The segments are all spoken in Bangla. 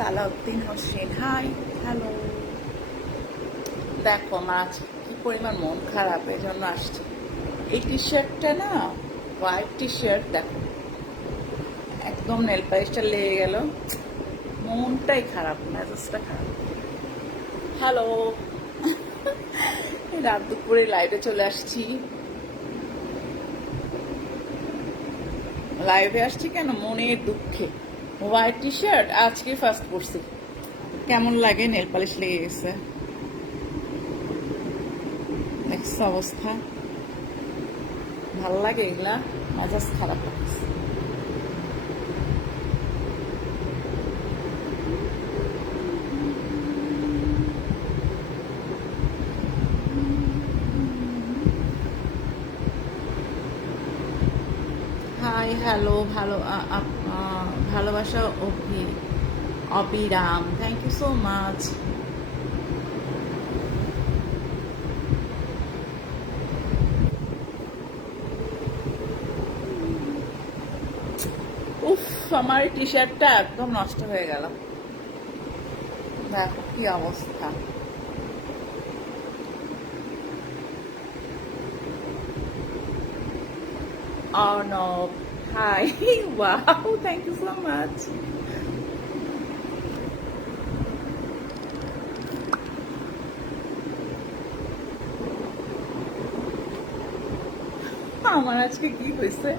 Salauddin Hossain, high, hello. দেখো আমার আজকে কি পরিমাণ মন খারাপ, এই জন্য আসছি। এই টি শার্টটা না, হোয়াইট টি শার্ট, দেখো একদম নেল পালিশটা লেগে গেল, মনটাই খারাপ, মেজাজটা খারাপ। হ্যালো, রাত দুপুরে লাইভে চলে আসছি। লাইভে আসছি কেন? মনের দুঃখে। হোয়াইট টি শার্ট আজকে ফার্স্ট পরছি, কেমন লাগে, নেল পালিশ লেগে গেছে, নেক্সট অবস্থা। ভাল লাগে এগুলা, মেজাজ খারাপ লাগছে। হাই, হ্যালো, ভালোবাসা অবিরাম, থ্যাংক ইউ সো মাচ। উফ, আমার টি শার্টটা একদম নষ্ট হয়ে গেল, দেখো কি অবস্থা। Arnab, hi, wow, thank you so much. আমার আজকে কি হয়েছে,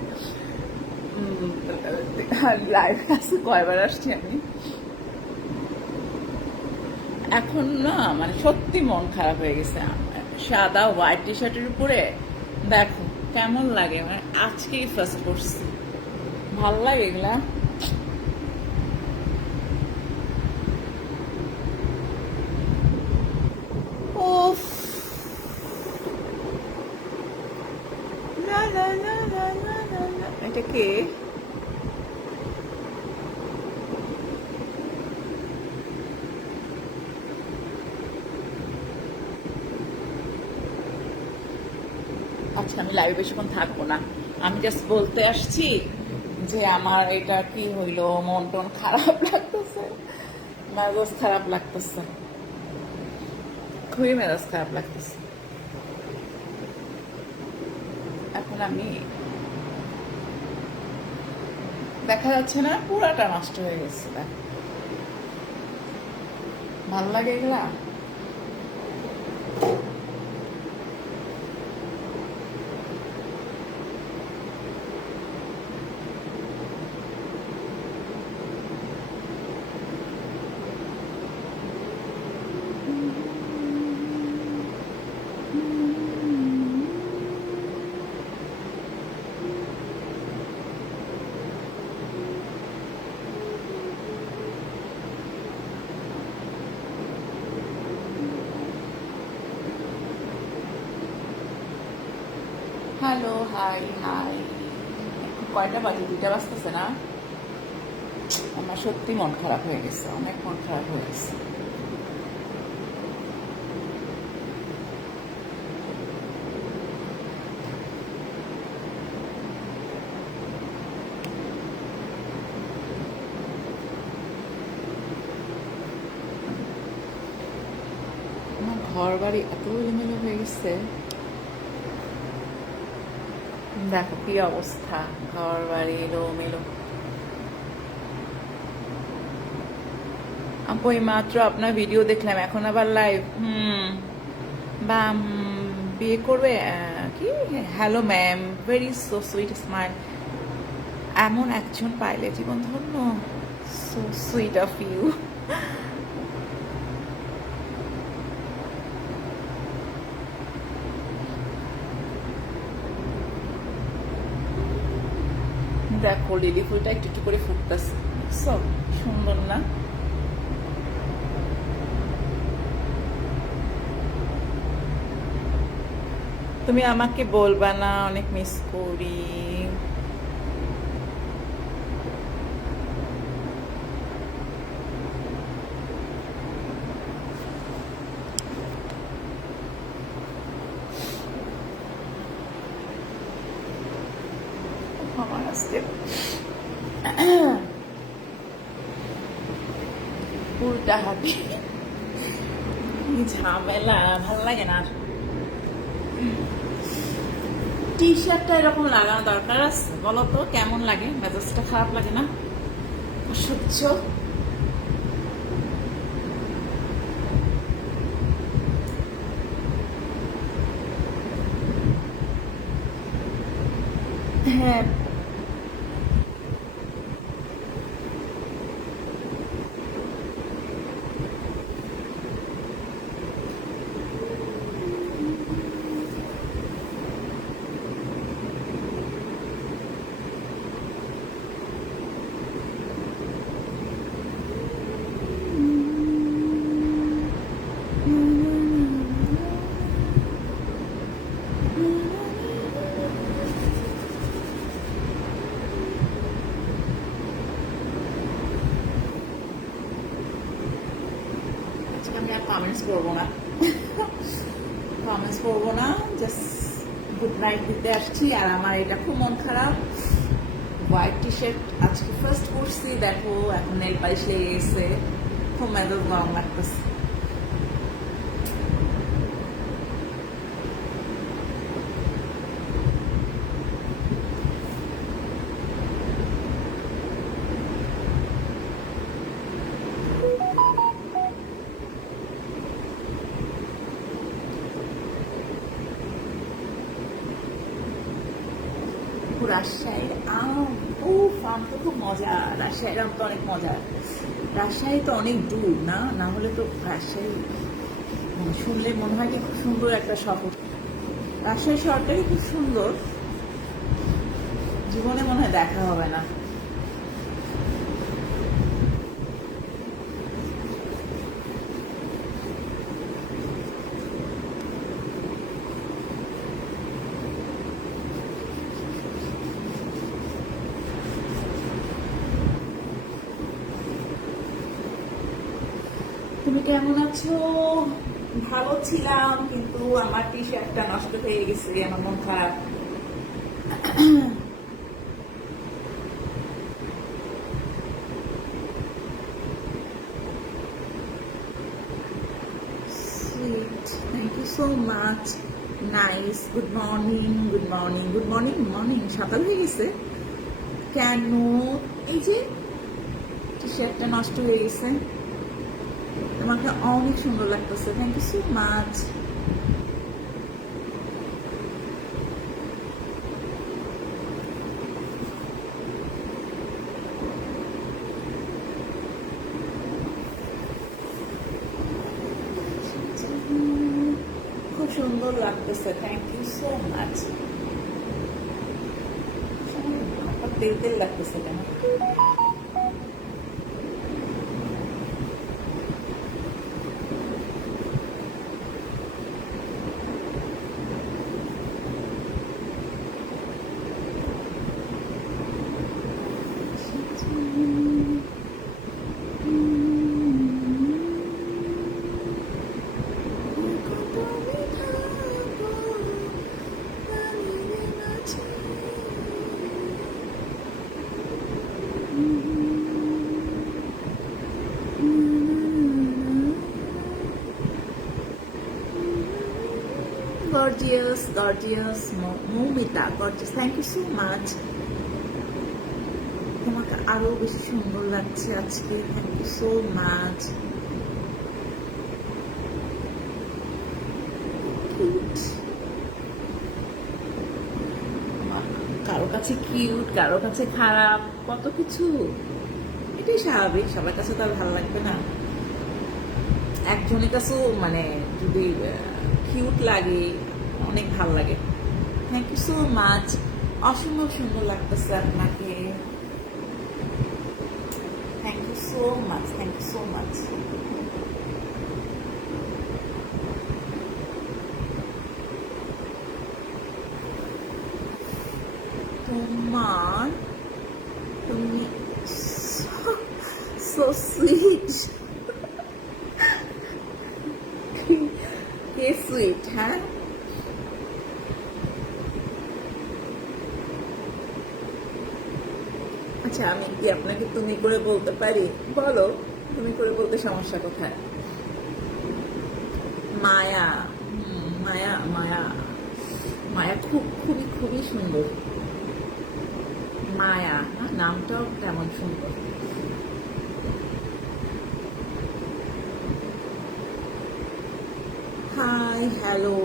লাইভে আসে কয়বার আসছি আমি, এখন না মানে সত্যি মন খারাপ হয়ে গেছে। সাদা হোয়াইট টি শার্টের উপরে দেখো কেমন লাগে, মানে আজকেই ফার্স্ট করছি, ভাল লাগে এগুলা। উফ, লা লা লা লা লা লা লা। এটা কে? আচ্ছা, আমি লাইভে বেশিক্ষণ থাকবো না, আমি জাস্ট বলতে আসছি যে আমার এটা কি হইলো, মন টন খারাপ লাগতেছে, মেজাজ খারাপ লাগতেছে, খুবই মেজাজ খারাপ লাগতেছে। এখন আমি, দেখা যাচ্ছে না, পুরাটা নষ্ট হয়ে গেছে, ভাল লাগে এগুলা। Hello, high high. কয়টা বাজে? 2টা বাজতেছে না? আমার সত্যি মন খারাপ হয়ে গেছে, অনেক মন খারাপ হয়ে গেছে। আমার ঘর বাড়ি এত এলোমেলো হয়ে গেছে, দেখো কি অবস্থা, ঘর বাড়ি এলোমেলো। আপু এই মাত্র আপনার ভিডিও দেখলাম, এখন আবার লাইভ। বা বিয়ে করবে কি? Hello ma'am, very so sweet smile, এমন একজন পাইলে জীবন ধন্য, সো সুইট অফ ইউ। দেখো লিলি ফুলটা একটু একটু করে ফুটতেছে, বুঝছো? সুন্দর না? তুমি আমাকে বলবা না, অনেক মিস করি। আমার আজকে উল্টা হাঁটি, কি ঝামেলা, ভাল লাগে না। টি শার্টটা এরকম লাগানো দরকার আছে, বলো তো কেমন লাগে? মেজাজটা খারাপ লাগে না? অসহ্য। হ্যাঁ, আজকে আমি আর কমেন্টস করবো না, কমেন্টস করবো না, জাস্ট গুড নাইট দিতে আসছি। আর আমার এটা খুব মন খারাপ, হোয়াইট টি শার্ট আজকে ফার্স্ট পরছি, দেখো এখন নেল পালিশ লেগে গেছে, খুব মেজাজ গরম লাগতেছে। রাজশাহীর আম, ও আম তো খুব মজা, রাজশাহীর আম তো অনেক মজা। রাজশাহী তো অনেক দূর না, না হলে তো রাজশাহী শুনলে মনে হয় কি খুব সুন্দর একটা শহর। রাজশাহী শহরটাই খুব সুন্দর, জীবনে মনে হয় দেখা হবে না। তুমি কেমন আছো? ভালো ছিলাম, কিন্তু আমার টি শার্টটা নষ্ট হয়ে গেছে, আমার মন খারাপ। Sweet, thank you so much. Nice, good morning, good morning, good morning, morning, সকাল হয়ে গেছে কেন? এই যে টি শার্টটা নষ্ট হয়ে গেছে, তোমাকে অনেক সুন্দর লাগতেছে, থ্যাংক ইউ সো মাচ। খুব সুন্দর লাগতেছে, থ্যাংক ইউ সো মাচ। তেল তেল লাগতেছে কেন? Gorgeous, gorgeous, Moumita, gorgeous, thank you so much. তোমাকে আরো বেশি সুন্দর লাগছে আজকে, থ্যাংক ইউ সো মাচ। কারো কাছে কিউট, কারো কাছে খারাপ, কত কিছু, এটাই স্বাভাবিক, সবার কাছে তো আর ভালো লাগবে না। একজনের কাছেও মানে যদি কিউট লাগে, অনেক ভালো লাগে। থ্যাংক ইউ সো মাচ, অসম্ভব সুন্দর লাগতেছে আপনাকে, thank you so much, thank you so much. তোমার, তুমি সো সুইট, কে সুইট? হ্যাঁ, আচ্ছা আমি কি আপনাকে তুমি করে বলতে পারি? বলো। তুমি করে বলতে সমস্যা কোথায়? মায়া, মায়া মায়া মায়া খুবই খুবই সুন্দর। মায়া নামটাও কেমন সুন্দর। Hi, hello,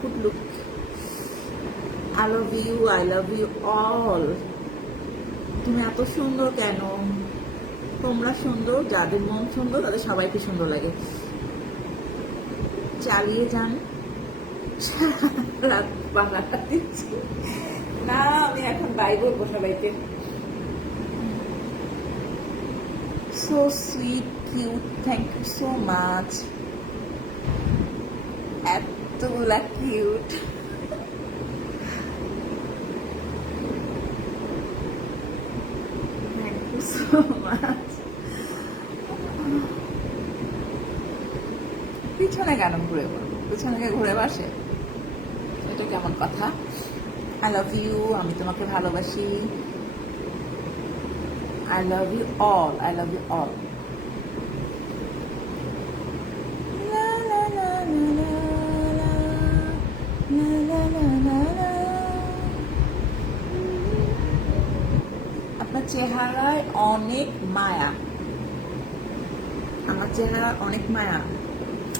good look, I love you, I love you all. তুমি এত সুন্দর কেন? তোমরা সুন্দর, যাদের মন সুন্দর তাদের সবাইকে সুন্দর লাগে। চালিয়ে যান, রাত বাংলাটা দিচ্ছি না, আমি এখন বাই বলবো সবাইকে। So sweet, cute, thank you so much. এতগুলা কিউট। Thank you so much. পিছনে কেন ঘুরে বলবো? পিছনে ঘুরে বাসে, এটা কেমন কথা? আই লাভ ইউ, আমি তোমাকে ভালোবাসি। I love you all, I love you all. আপনার চেহারায় অনেক মায়া। আমার চেহারা অনেক মায়া।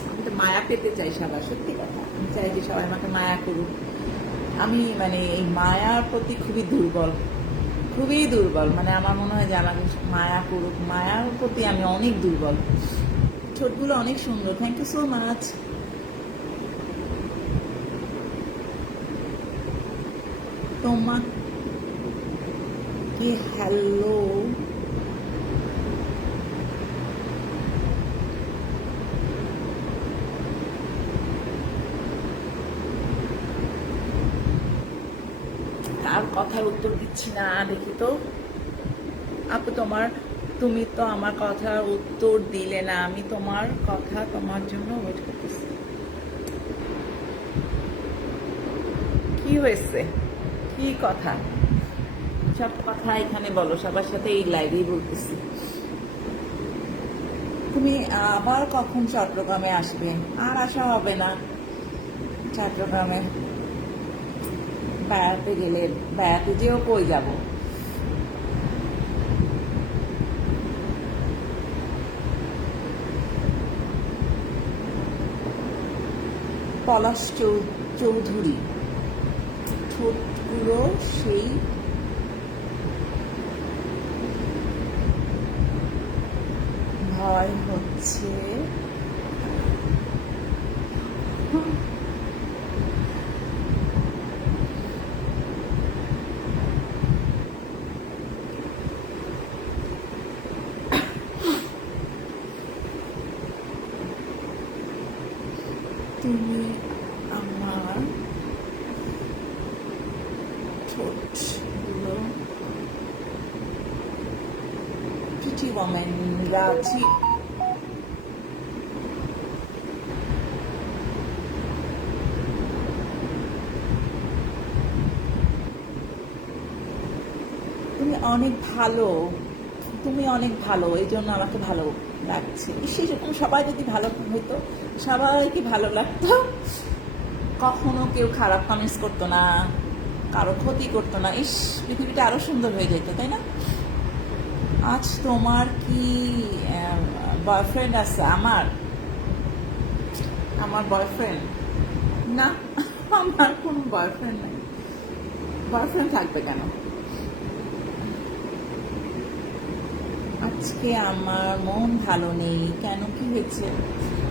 আমি তো মায়া পেতে চাই সবার, সত্যি কথা। আমি চাই যে সবাই আমাকে মায়া করুক। আমি মানে এই মায়ার প্রতি খুবই দুর্বল, খুবই দুর্বল। মানে আমার মনে হয় যে আমাকে মায়া করুক, মায়ার প্রতি আমি অনেক দুর্বল। ঠোঁটগুলো অনেক সুন্দর, থ্যাংক ইউ সো মাচ। তোমাকে হ্যালো, আর কথার উত্তর দিচ্ছি না, দেখি তো। আপু তুমি তো আমার কথার উত্তর দিলে না। আমি তোমার কথা, তোমার জন্য ওয়েট করতেছি। কি হয়েছে? কি কথা? সব কথা এখানে বলো, সবার সাথে এই লাইভেই বলতেছি। তুমি আবার কখন চট্টগ্রামে আসবে? আর আসা হবে না চট্টগ্রামে। বেড়াতে গেলে, বেড়াতে যেও কই যাব? পলাশ চৌধুরী, ঠোঁটগুলো সেই ভয় হচ্ছে। তুমি আমার ঠোঁটগুলো প্রিটি ওম্যান রাজি। তুমি অনেক ভালো, তুমি অনেক ভালো, এই জন্য আমাকে ভালো লাগছে। সেরকম সবাই যদি ভালো হইতো, সবাইকে ভালো লাগতো, কখনো কেউ খারাপ কমেন্টস করতো না, কারো ক্ষতি করতো না, পৃথিবীটা আরো সুন্দর হয়ে যেত, তাই না? আজ তোমার কি বয়ফ্রেন্ড আছে? আমার বয়ফ্রেন্ড না, আমার কোনো বয়ফ্রেন্ড নেই। বয়ফ্রেন্ড থাকবে কেন? আজকে আমার মন ভালো নেই। কেন, কি হয়েছে?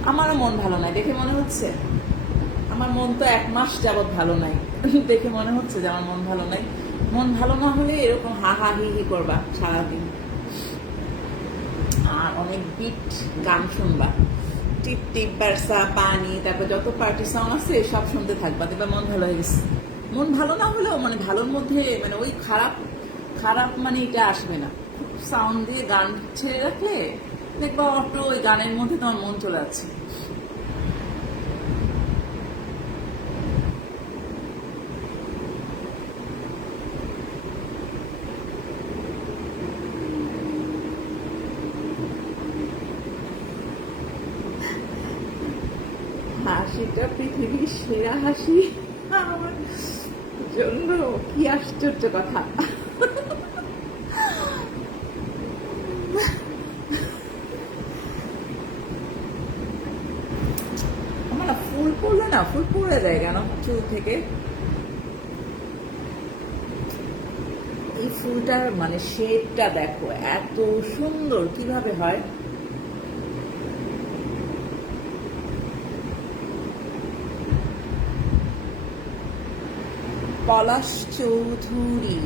আমারও মন ভালো নাই, দেখে মনে হচ্ছে। আমার মন তো 1 মাস যাবৎ ভালো নাই, দেখে মনে হচ্ছে যে আমার মন ভালো নাই। মন ভালো না হলে এরকম হা হা হি হি করবা সারাদিন, আর অনেক বিট গান শুনবা, টিপ টিপ বার্সা পানি, তারপর যত পার্টি সং আছে সব শুনতে থাকবা, দেখবা মন ভালো হয়ে গেছে। মন ভালো না হলেও মানে ভালোর মধ্যে মানে ওই খারাপ খারাপ মানে এটা আসবে না। সাউন্ড দিয়ে গান ছেড়ে রাখলে দেখবা অটো ওই গানের মধ্যে তোমার মন চলে যাচ্ছে। হাসিটা পৃথিবীর সেরা হাসি আমার জন্য। কি আশ্চর্য কথা। আমার না ফুল পড়লে না, ফুল পড়ে যায় কেন চুল থেকে। এই ফুলটার মানে শেডটা দেখো এত সুন্দর, কিভাবে হয়। পলাশ চৌধুরী,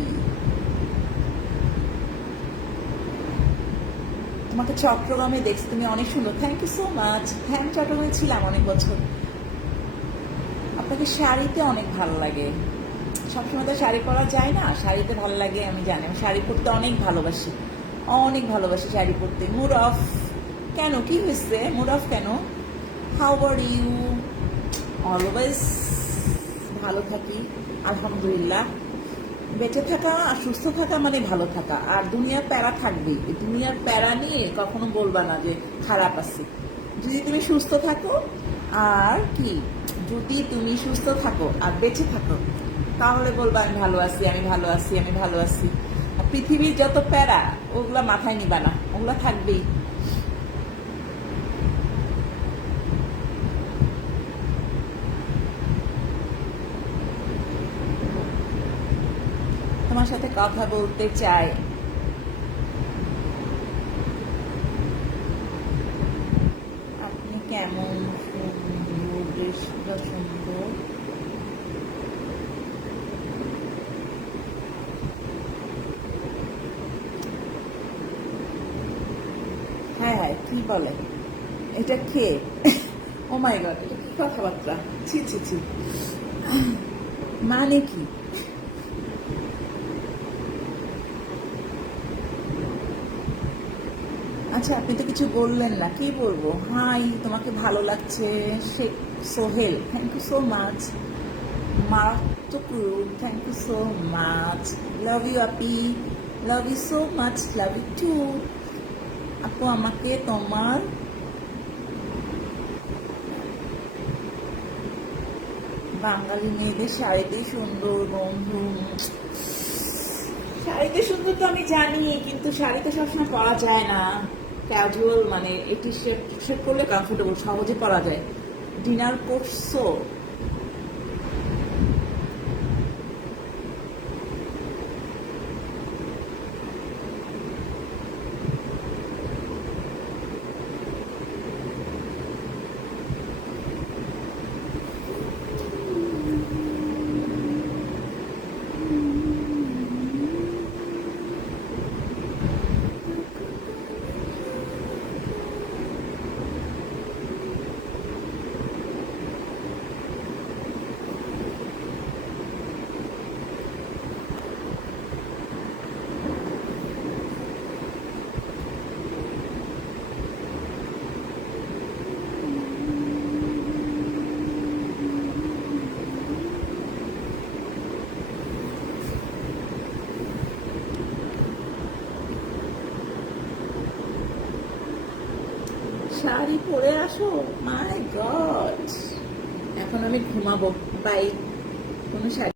তোমাকে চট্টগ্রামে দেখছি, তুমি অনেক সুন্দর। Thank you so much. হ্যাঁ, আমি চট্টগ্রামে ছিলাম অনেক বছর। আপনাকে শাড়িতে অনেক ভালো লাগে। সবসময় তো শাড়ি পরা যায় না, শাড়িতে ভালো লাগে আমি জানি। আমি শাড়ি পরতে অনেক ভালোবাসি, অনেক ভালোবাসি শাড়ি পরতে। মুড অফ কেন, কি হয়েছে? মুড অফ কেন? How are you? অলওয়েজ ভালো থাকি আলহামদুলিল্লাহ। বেঁচে থাকা আর সুস্থ থাকা মানে ভালো থাকা। আর দুনিয়ার প্যারা থাকবেই, এই দুনিয়ার প্যারা নিয়ে কখনো বলবা না যে খারাপ আছি। যদি তুমি সুস্থ থাকো, আর কি, যদি তুমি সুস্থ থাকো আর বেঁচে থাকো, তাহলে বলবা আমি ভালো আছি, আমি ভালো আছি, আমি ভালো আছি। আর পৃথিবীর যত প্যারা ওগুলা মাথায় নিবা না, ওগুলা থাকবেই। তোমার সাথে কথা বলতে চাই। আপনি কেমন? সুন্দর, বেশ সুন্দর। হ্যাঁ হ্যাঁ, কি বলে এটা? কে? ও মাই গড, এটা কি কথাবার্তা! ছি ছি ছি, মানে কি? আচ্ছা, আপনি তো কিছু বললেন না, কি বলবো? হাই, তোমাকে ভালো লাগছে Sheikh Sohel, thank you so much. মারাত্মকুরু, thank you so much. Love you আপি, love you so much, love you too. আপু, আমাকে তোমার বাঙালি মেয়েদের শাড়িতে সুন্দর বন্ধু। শাড়িতে সুন্দর তো আমি জানি, কিন্তু শাড়িতে সবসময় পরা যায় না। ক্যাজুয়াল মানে এই টি শার্ট করলে কমফোর্টেবল, সহজে পরা যায়। ডিনার করছো? শাড়ি পরে আসো? মাই গড, এখন আমি ঘুমাবো। বাই। কোনো শাড়ি